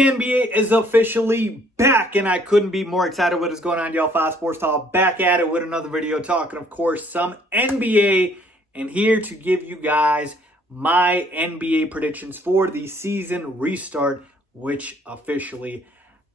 The NBA is officially back, and I couldn't be more excited what is going on, y'all. Faiz Sports Talk back at it with another video talking, of course, some NBA, and here to give you guys my NBA predictions for the season restart, which officially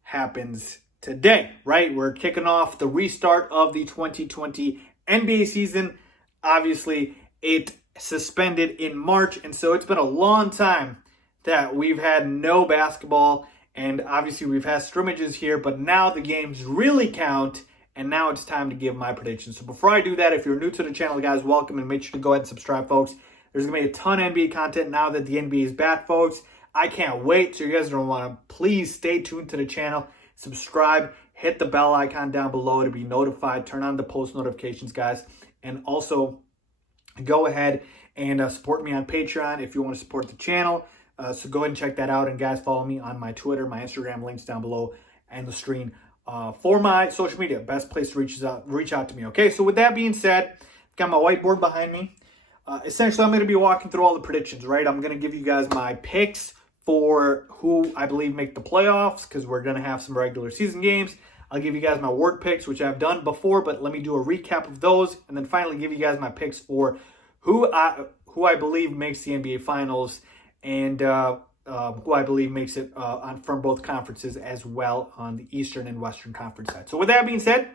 happens today, right? We're kicking off the restart of the 2020 NBA season. Obviously, it suspended in March, and so it's been a long time that we've had no basketball, and obviously we've had scrimmages here, but now the games really count, and now it's time to give my predictions. So before I do that, if you're new to the channel, guys, welcome, and make sure to go ahead and subscribe, folks. There's going to be a ton of NBA content now that the NBA is back, folks. I can't wait, so you guys don't want to, please stay tuned to the channel, subscribe, hit the bell icon down below to be notified, turn on the post notifications, guys, and also go ahead and support me on Patreon if you want to support the channel. So go ahead and check that out. And guys, follow me on my Twitter, my Instagram, links down below and the screen for my social media. Best place to reach out to me. Okay, so with that being said, got my whiteboard behind me. Essentially, I'm going to be walking through all the predictions, right? I'm going to give you guys my picks for who I believe make the playoffs, because we're going to have some regular season games. I'll give you guys my word picks, which I've done before, but let me do a recap of those, and then finally give you guys my picks for who I believe makes the NBA Finals, and who I believe makes it from both conferences as well on the Eastern and Western Conference side. So with that being said,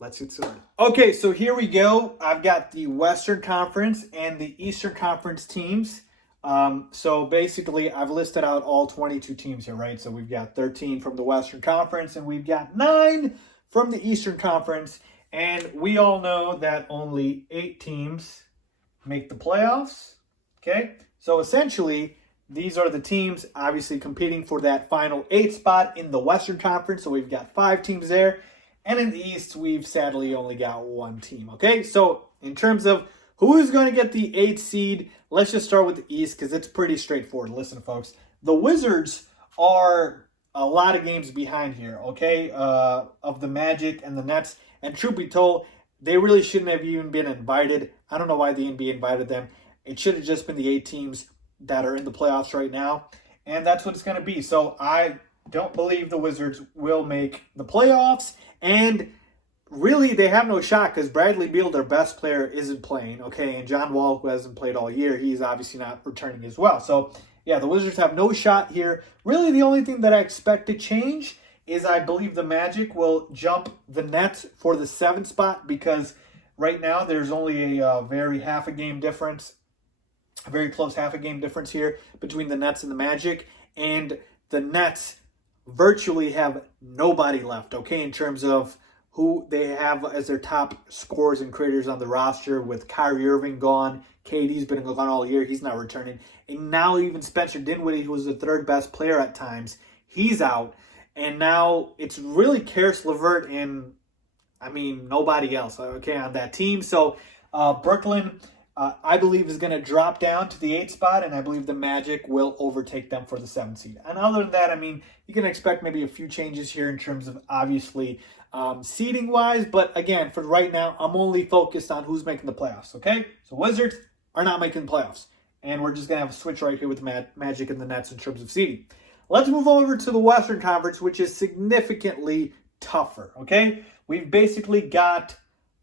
let's get started. Okay, so here we go. I've got the Western Conference and the Eastern Conference teams. So basically, I've listed out all 22 teams here, right? So we've got 13 from the Western Conference, and we've got 9 from the Eastern Conference. And we all know that only 8 teams make the playoffs, okay? So essentially, these are the teams obviously competing for that final 8 spot in the Western Conference. So we've got 5 teams there. And in the East, we've sadly only got 1 team, okay? So in terms of who is going to get the 8th seed, let's just start with the East because it's pretty straightforward. Listen, folks, the Wizards are a lot of games behind here, okay, of the Magic and the Nets. And truth be told, they really shouldn't have even been invited. I don't know why the NBA invited them. It should have just been the 8 teams that are in the playoffs right now, and that's what it's going to be. So I don't believe the Wizards will make the playoffs, and really they have no shot because Bradley Beal, their best player, isn't playing, okay, and John Wall, who hasn't played all year, he's obviously not returning as well. So yeah, the Wizards have no shot here. Really the only thing that I expect to change is I believe the Magic will jump the Nets for the 7th spot, because right now there's only a very half a game difference, a very close half a game difference here between the Nets and the Magic, and the Nets virtually have nobody left, okay, in terms of who they have as their top scorers and creators on the roster, with Kyrie Irving gone, KD's been gone all year, he's not returning, and now even Spencer Dinwiddie, who was the 3rd best player at times, he's out, and now it's really Karis LeVert and, I mean, nobody else, okay, on that team. So Brooklyn, I believe, is going to drop down to the 8th spot, and I believe the Magic will overtake them for the 7th seed. And other than that, I mean, you can expect maybe a few changes here in terms of, obviously, seeding-wise. But again, for right now, I'm only focused on who's making the playoffs, okay? So Wizards are not making the playoffs. And we're just going to have a switch right here with the Magic and the Nets in terms of seeding. Let's move over to the Western Conference, which is significantly tougher, okay? We've basically got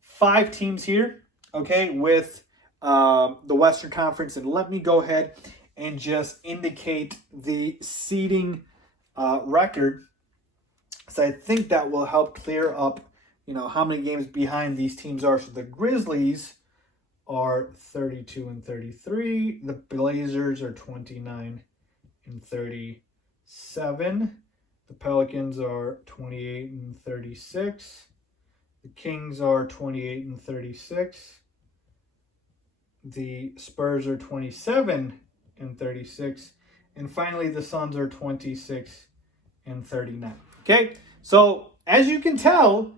5 teams here, okay, with the Western Conference, and let me go ahead and just indicate the seeding record, so I think that will help clear up, you know, how many games behind these teams are. So the Grizzlies are 32 and 33, the Blazers are 29 and 37, the Pelicans are 28 and 36, the Kings are 28 and 36. The Spurs are 27 and 36. And finally, the Suns are 26 and 39. Okay, so as you can tell,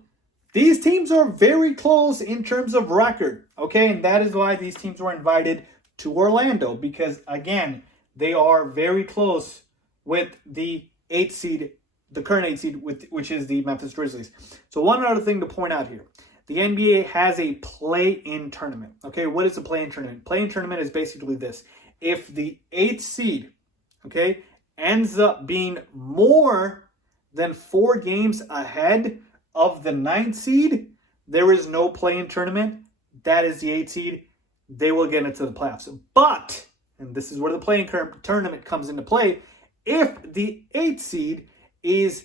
these teams are very close in terms of record. Okay, and that is why these teams were invited to Orlando, because, again, they are very close with the 8th seed, the current 8th seed, which is the Memphis Grizzlies. So one other thing to point out here. The NBA has a play-in tournament. Okay, what is a play-in tournament? Play-in tournament is basically this. If the 8th seed, okay, ends up being more than 4 games ahead of the 9th seed, there is no play-in tournament. That is the 8th seed. They will get into the playoffs. But, and this is where the play-in tournament comes into play, if the 8th seed is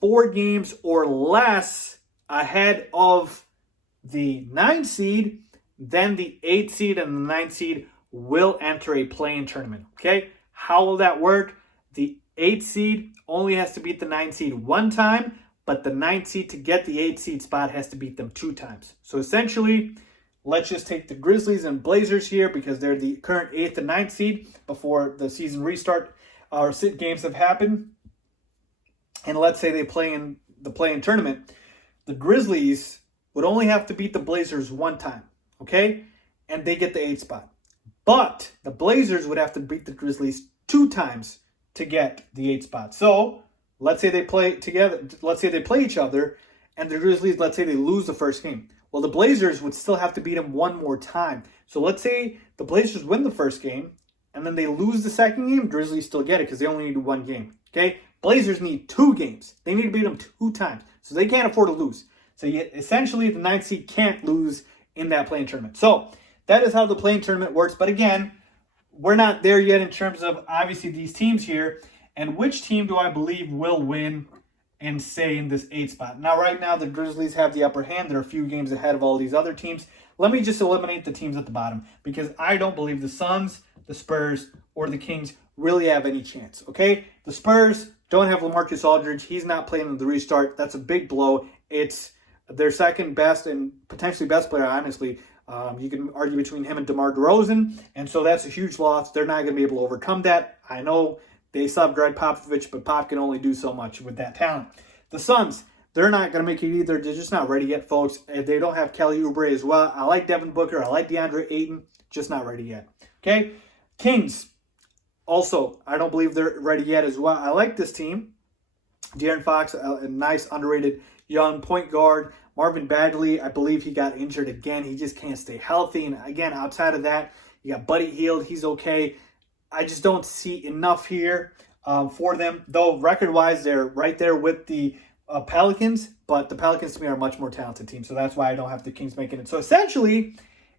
4 games or less ahead of the 9th seed, then the 8th seed and the 9th seed will enter a play-in tournament. Okay? How will that work? The 8th seed only has to beat the 9th seed 1 time, but the 9th seed to get the 8th seed spot has to beat them 2 times. So essentially, let's just take the Grizzlies and Blazers here because they're the current 8th and 9th seed before the season restart or games have happened. And let's say they play in the play-in tournament. The Grizzlies would only have to beat the Blazers 1 time, okay? And they get the 8th spot. But the Blazers would have to beat the Grizzlies 2 times to get the 8th spot. So let's say they play together. Let's say they play each other, and the Grizzlies, let's say they lose the first game. Well, the Blazers would still have to beat them 1 more time. So let's say the Blazers win the first game, and then they lose the second game. Grizzlies still get it because they only need 1 game. Okay? Blazers need 2 games. They need to beat them 2 times. So they can't afford to lose. So essentially, the 9th seed can't lose in that play-in tournament. So that is how the play-in tournament works. But again, we're not there yet in terms of obviously these teams here. And which team do I believe will win and stay in this 8th spot? Now, right now, the Grizzlies have the upper hand. They're a few games ahead of all these other teams. Let me just eliminate the teams at the bottom because I don't believe the Suns, the Spurs, or the Kings really have any chance, okay? The Spurs don't have LaMarcus Aldridge. He's not playing in the restart. That's a big blow. It's their second best and potentially best player, honestly. You can argue between him and DeMar DeRozan, and so that's a huge loss. They're not going to be able to overcome that. I know they subbed Greg Popovich, but Pop can only do so much with that talent. The Suns, they're not going to make it either. They're just not ready yet, folks. They don't have Kelly Oubre as well. I like Devin Booker. I like DeAndre Ayton. Just not ready yet. Okay? Kings, also, I don't believe they're ready yet as well. I like this team. De'Aaron Fox, a nice, underrated young point guard. Marvin Bagley, I believe he got injured again. He just can't stay healthy. And again, outside of that, you got Buddy Hield. He's okay. I just don't see enough here for them. Though record-wise, they're right there with the Pelicans. But the Pelicans, to me, are a much more talented team. So that's why I don't have the Kings making it. So essentially,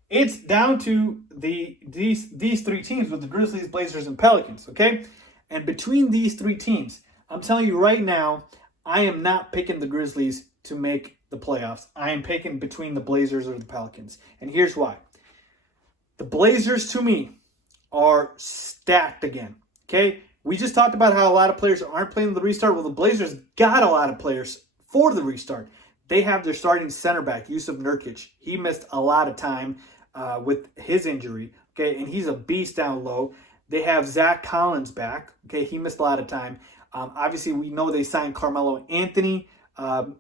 it's down to these 3 teams with the Grizzlies, Blazers, and Pelicans. Okay? And between these 3 teams, I'm telling you right now, I am not picking the Grizzlies to make the playoffs. I am picking between the Blazers or the Pelicans. And here's why. The Blazers, to me, are stacked again. Okay? We just talked about how a lot of players aren't playing the restart. Well, the Blazers got a lot of players for the restart. They have their starting center back, Yusuf Nurkic. He missed a lot of time with his injury. Okay? And he's a beast down low. They have Zach Collins back. Okay? He missed a lot of time. Obviously, we know they signed Carmelo Anthony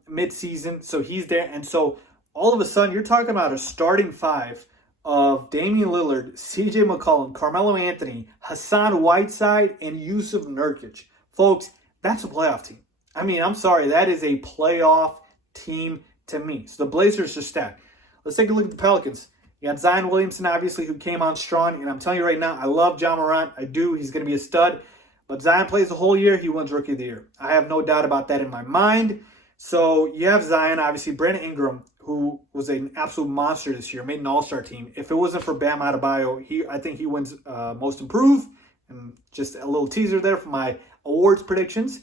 mid-season, so he's there. And so all of a sudden, you're talking about a starting 5 of Damian Lillard, CJ McCollum, Carmelo Anthony, Hassan Whiteside, and Yusuf Nurkic. Folks, that's a playoff team. I mean, I'm sorry, that is a playoff team to me. So the Blazers are stacked. Let's take a look at the Pelicans. You got Zion Williamson, obviously, who came on strong. And I'm telling you right now, I love Ja Morant. I do. He's going to be a stud. But Zion plays the whole year, he wins Rookie of the Year. I have no doubt about that in my mind. So you have Zion, obviously, Brandon Ingram, who was an absolute monster this year, made an all-star team. If it wasn't for Bam Adebayo, I think he wins Most Improved. And just a little teaser there for my awards predictions.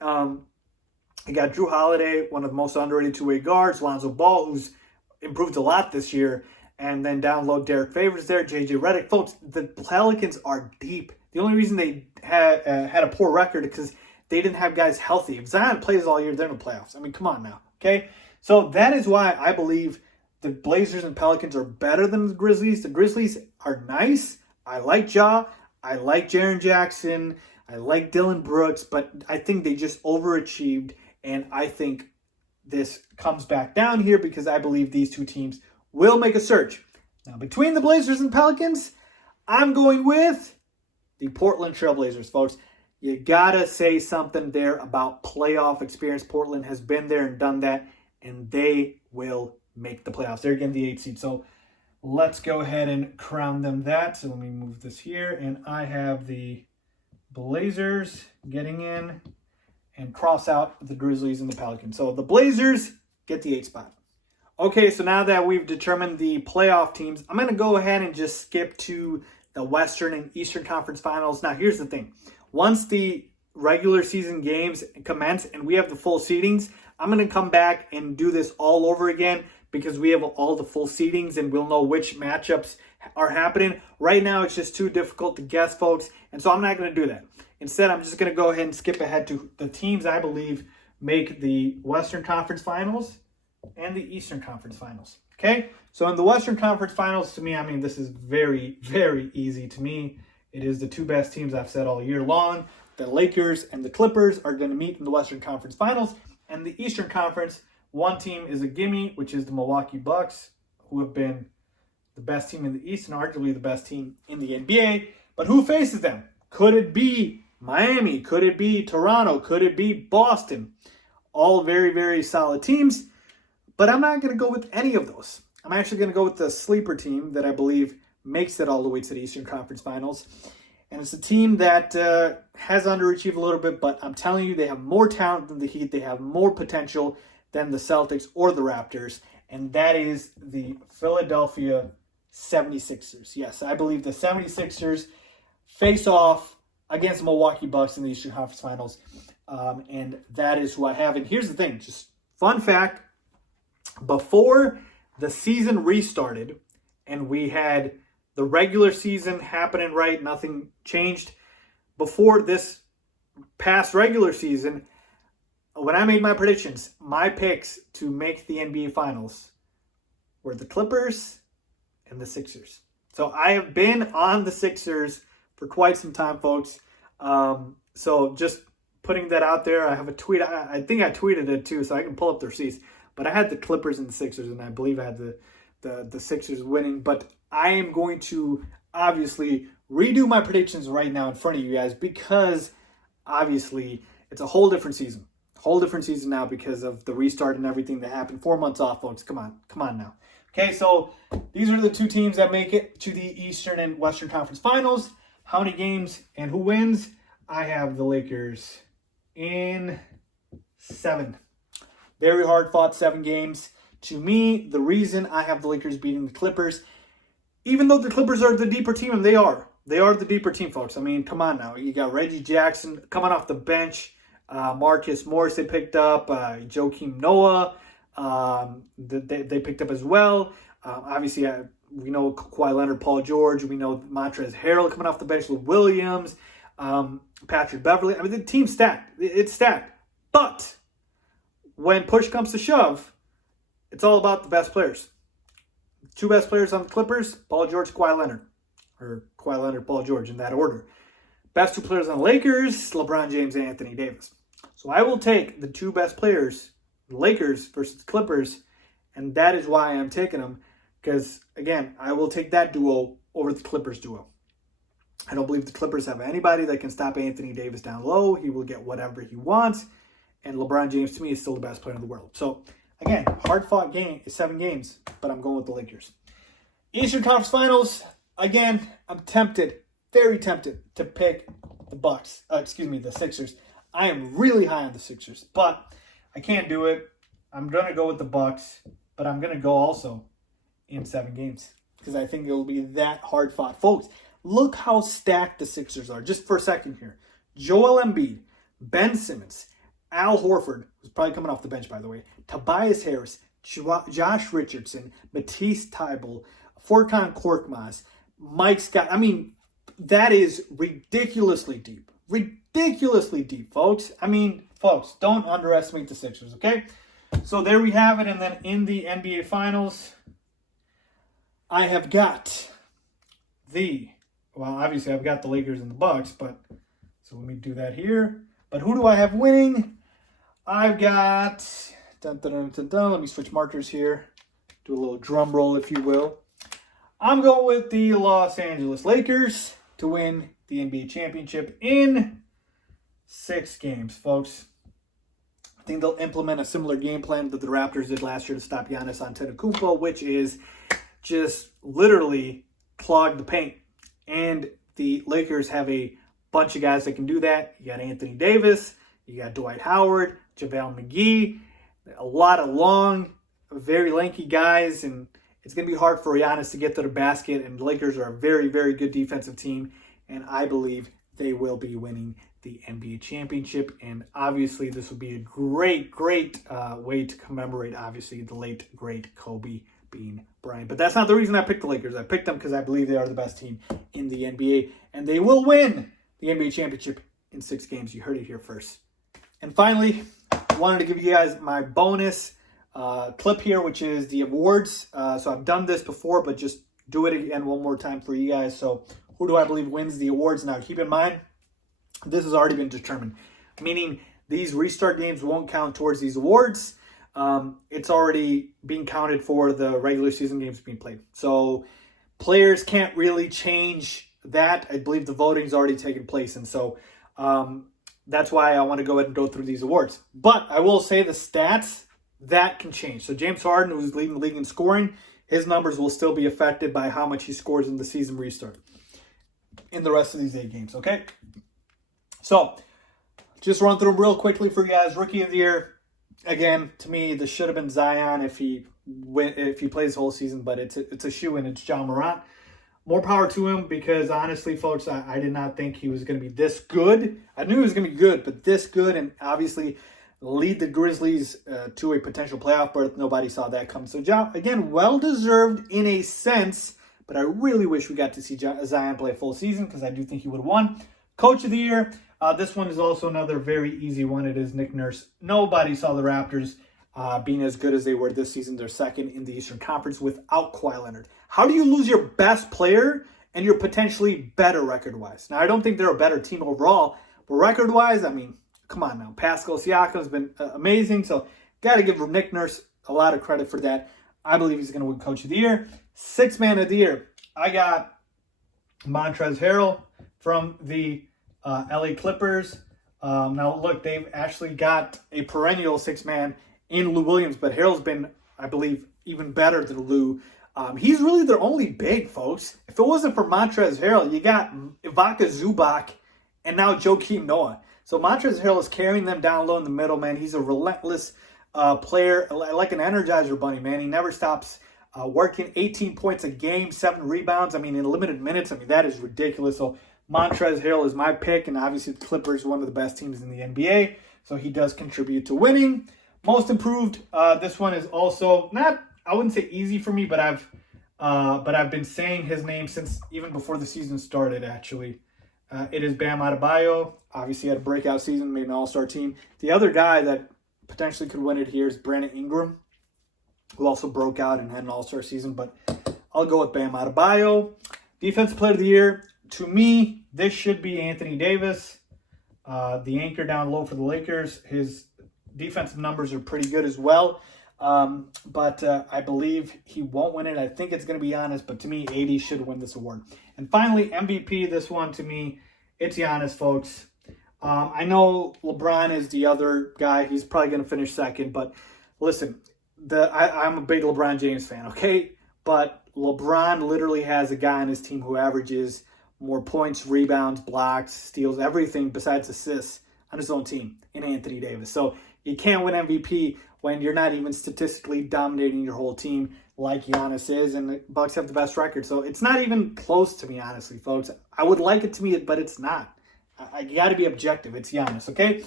You got Drew Holiday, one of the most underrated two-way guards. Lonzo Ball, who's improved a lot this year. And then down low, Derek Favors there, J.J. Redick. Folks, the Pelicans are deep. The only reason they had a poor record is because they didn't have guys healthy. If Zion plays all year, they're in the playoffs. I mean, come on now, okay? So that is why I believe the Blazers and Pelicans are better than the Grizzlies. The Grizzlies are nice. I like Ja. I like Jaren Jackson. I like Dylan Brooks. But I think they just overachieved. And I think this comes back down here because I believe these 2 teams will make a surge. Now, between the Blazers and Pelicans, I'm going with the Portland Trailblazers, folks. You got to say something there about playoff experience. Portland has been there and done that, and they will make the playoffs. They're getting the 8th seed. So let's go ahead and crown them that. So let me move this here, and I have the Blazers getting in and cross out the Grizzlies and the Pelicans. So the Blazers get the 8th spot. Okay, so now that we've determined the playoff teams, I'm going to go ahead and just skip to the Western and Eastern Conference Finals. Now, here's the thing. Once the regular season games commence and we have the full seedings, I'm going to come back and do this all over again because we have all the full seedings and we'll know which matchups are happening. Right now, it's just too difficult to guess, folks, and so I'm not going to do that. Instead, I'm just going to go ahead and skip ahead to the teams I believe make the Western Conference Finals and the Eastern Conference Finals. Okay, so in the Western Conference Finals, to me, I mean, this is very, very easy to me. It is the two best teams I've said all year long. The Lakers and the Clippers are going to meet in the Western Conference Finals. And the Eastern Conference, one team is a gimme, which is the Milwaukee Bucks, who have been the best team in the East and arguably the best team in the NBA. But who faces them? Could it be Miami? Could it be Toronto? Could it be Boston? All very, very solid teams. But I'm not going to go with any of those. I'm actually going to go with the sleeper team that I believe makes it all the way to the Eastern Conference Finals. And it's a team that has underachieved a little bit, but I'm telling you, they have more talent than the Heat. They have more potential than the Celtics or the Raptors. And that is the Philadelphia 76ers. Yes, I believe the 76ers face off against the Milwaukee Bucks in the Eastern Conference Finals. And that is who I have. And here's the thing, just fun fact. Before the season restarted and we had the regular season happening, right? Nothing changed. Before this past regular season, when I made my predictions, my picks to make the NBA Finals were the Clippers and the Sixers. So I have been on the Sixers for quite some time, folks. So just putting that out there, I have a tweet. I think I tweeted it too, so I can pull up the receipts. But I had the Clippers and the Sixers, and I believe I had the Sixers winning. But I am going to obviously redo my predictions right now in front of you guys because obviously it's a whole different season. Whole different season now because of the restart and everything that happened. 4 months off, folks. Come on now. Okay, so these are the two teams that make it to the Eastern and Western Conference Finals. How many games and who wins? I have the Lakers in 7. Very hard fought 7 games. To me, the reason I have the Lakers beating the Clippers, even though the Clippers are the deeper team, and they are the deeper team, folks. I mean, come on now. You got Reggie Jackson coming off the bench. Marcus Morris they picked up. Joakim Noah they picked up as well. Obviously, we know Kawhi Leonard, Paul George. We know Montrezl Harrell coming off the bench. Lou Williams, Patrick Beverley. I mean, the team's stacked. It's stacked. But when push comes to shove, it's all about the best players. 2 best players on the Clippers, Paul George, Kawhi Leonard. Or Kawhi Leonard, Paul George, in that order. Best 2 players on the Lakers, LeBron James and Anthony Davis. So I will take the 2 best players, the Lakers versus the Clippers, and that is why I'm taking them. Because, again, I will take that duo over the Clippers duo. I don't believe the Clippers have anybody that can stop Anthony Davis down low. He will get whatever he wants. And LeBron James, to me, is still the best player in the world. So, again, hard-fought game is 7 games, but I'm going with the Lakers. Eastern Conference Finals, again, I'm tempted, very tempted to pick the Bucks. The Sixers. I am really high on the Sixers, but I can't do it. I'm going to go with the Bucks, but I'm going to go also in 7 games because I think it will be that hard-fought. Folks, look how stacked the Sixers are. Just for a second here. Joel Embiid, Ben Simmons, Al Horford, who's probably coming off the bench, by the way, Tobias Harris, Josh Richardson, Matisse Thybulle, Furkan Korkmaz, Mike Scott. I mean, that is ridiculously deep. Ridiculously deep, folks. I mean, folks, don't underestimate the Sixers, okay? So there we have it. And then in the NBA Finals, I have got obviously I've got the Lakers and the Bucks, but so let me do that here. But who do I have winning? I've got, let me switch markers here. Do a little drum roll, if you will. I'm going with the Los Angeles Lakers to win the NBA championship in 6 games, folks. I think they'll implement a similar game plan that the Raptors did last year to stop Giannis Antetokounmpo, which is just literally clog the paint. And the Lakers have a bunch of guys that can do that. You got Anthony Davis, you got Dwight Howard, JaVale McGee, a lot of long, very lanky guys, and it's going to be hard for Giannis to get to the basket, and the Lakers are a very, very good defensive team, and I believe they will be winning the NBA championship, and obviously this would be a great, great way to commemorate, obviously, the late, great Kobe Bean Bryant. But that's not the reason I picked the Lakers. I picked them because I believe they are the best team in the NBA, and they will win the NBA championship in 6 games. You heard it here first. And finally, I wanted to give you guys my bonus clip here, which is the awards. So I've done this before, but just do it again one more time for you guys. So who do I believe wins the awards? Now, keep in mind, this has already been determined, meaning these restart games won't count towards these awards. It's already being counted for the regular season games being played. So players can't really change that. I believe the voting's already taken place. And so that's why I want to go ahead and go through these awards. But I will say the stats, that can change. So James Harden, who's leading the league in scoring, his numbers will still be affected by how much he scores in the season restart in the rest of these 8 games, okay? So just run through them real quickly for you guys. Rookie of the Year, again, to me, this should have been Zion if he plays the whole season, but it's a shoo-in. It's Ja Morant. More power to him because, honestly, folks, I did not think he was going to be this good. I knew he was going to be good, but this good, and obviously lead the Grizzlies to a potential playoff berth. Nobody saw that come. So, Ja, again, well-deserved in a sense, but I really wish we got to see Zion play a full season because I do think he would have won. Coach of the Year, this one is also another very easy one. It is Nick Nurse. Nobody saw the Raptors being as good as they were this season. They're second in the Eastern Conference without Kawhi Leonard. How do you lose your best player and you're potentially better record-wise? Now, I don't think they're a better team overall, but record-wise, I mean, come on now. Pascal Siakam's been amazing, so got to give Nick Nurse a lot of credit for that. I believe he's going to win Coach of the Year. 6th Man of the Year, I got Montrezl Harrell from the LA Clippers. Now, look, they've actually got a perennial 6-man in Lou Williams, but Harrell's been, I believe, even better than Lou. He's really their only big, folks. If it wasn't for Montrezl Harrell, you got Ivica Zubac and now Joakim Noah. So Montrezl Harrell is carrying them down low in the middle, man. He's a relentless player, like an Energizer bunny, man. He never stops working. 18 points a game, 7 rebounds. I mean, in limited minutes, I mean, that is ridiculous. So Montrezl Harrell is my pick, and obviously the Clippers are one of the best teams in the NBA, so he does contribute to winning. Most improved, this one is also not, I wouldn't say easy for me, but I've been saying his name since even before the season started, actually. It is Bam Adebayo. Obviously had a breakout season, made an all-star team. The other guy that potentially could win it here is Brandon Ingram, who also broke out and had an all-star season, but I'll go with Bam Adebayo. Defensive Player of the Year, to me, this should be Anthony Davis, the anchor down low for the Lakers. His defensive numbers are pretty good as well, but I believe he won't win it. I think it's going to be Giannis, but to me, AD should win this award. And finally, MVP, this one to me, it's Giannis, folks. I know LeBron is the other guy. He's probably going to finish second, but listen, I'm a big LeBron James fan, okay? But LeBron literally has a guy on his team who averages more points, rebounds, blocks, steals, everything besides assists on his own team in Anthony Davis. So you can't win MVP when you're not even statistically dominating your whole team like Giannis is, and the Bucks have the best record. So it's not even close to me, honestly, folks. I would like it to be, but it's not. I got to be objective. It's Giannis, okay?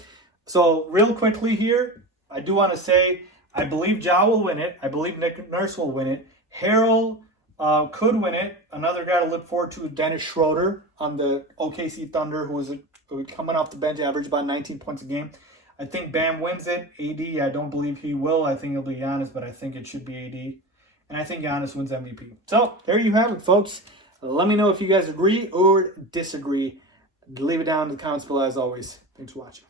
So real quickly here, I do want to say I believe Ja will win it. I believe Nick Nurse will win it. Harrell could win it. Another guy to look forward to is Dennis Schroeder on the OKC Thunder, who was coming off the bench, averaged about 19 points a game. I think Bam wins it. AD, I don't believe he will. I think it'll be Giannis, but I think it should be AD. And I think Giannis wins MVP. So there you have it, folks. Let me know if you guys agree or disagree. Leave it down in the comments below as always. Thanks for watching.